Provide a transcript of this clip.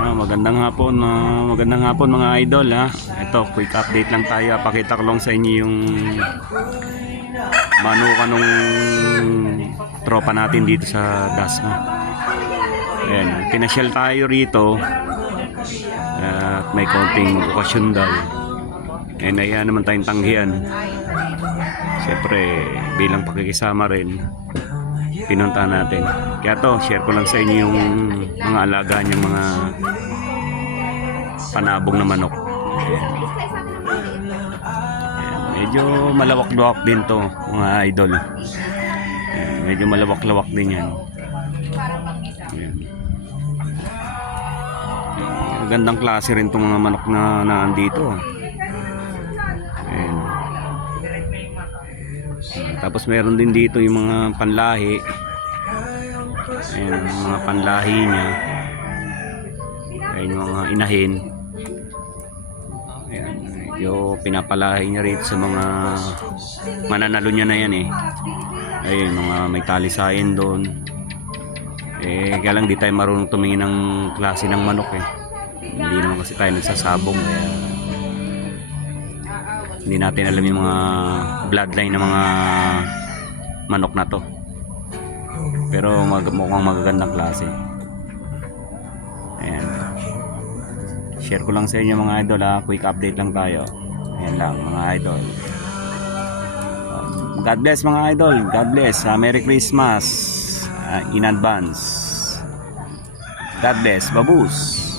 Magandang hapon mga idol ha. Ito, quick update lang tayo. Pakita ko lang sa inyo yung manuka nung tropa natin dito sa Dasma. Ayan, pinasyal tayo rito at may konting okasyon daw. Eh, naya naman tayong tanggihan. Siyempre, bilang pakikisama rin, pinunta natin. Kaya to, share ko lang sa inyo yung mga alaga niyang mga panabong na manok. Ayan. Medyo malawak-lawak din to mga idol. Ayan. Medyo malawak-lawak din yan. Ayan. Gandang klase rin itong mga manok na nandito. Ayan. Tapos meron din dito yung mga panlahi. Ayan, mga panlahi niya. Ayan yung mga inahin. Ayan, medyo pinapalahi niya rito sa mga mananalo niya na yan eh. Ayun, mga may talisayan doon. Eh, kaya lang di tayo marunong tumingin ng klase ng manok eh. Hindi naman kasi tayo nagsasabong. Kaya hindi natin alam yung mga bloodline ng mga manok na to. Pero mukhang magagandang klase. Ayan. Share ko lang sa inyo mga idol ha. Quick update lang tayo. Ayan lang mga idol. God bless mga idol. God bless. Merry Christmas in advance. God bless. Babus.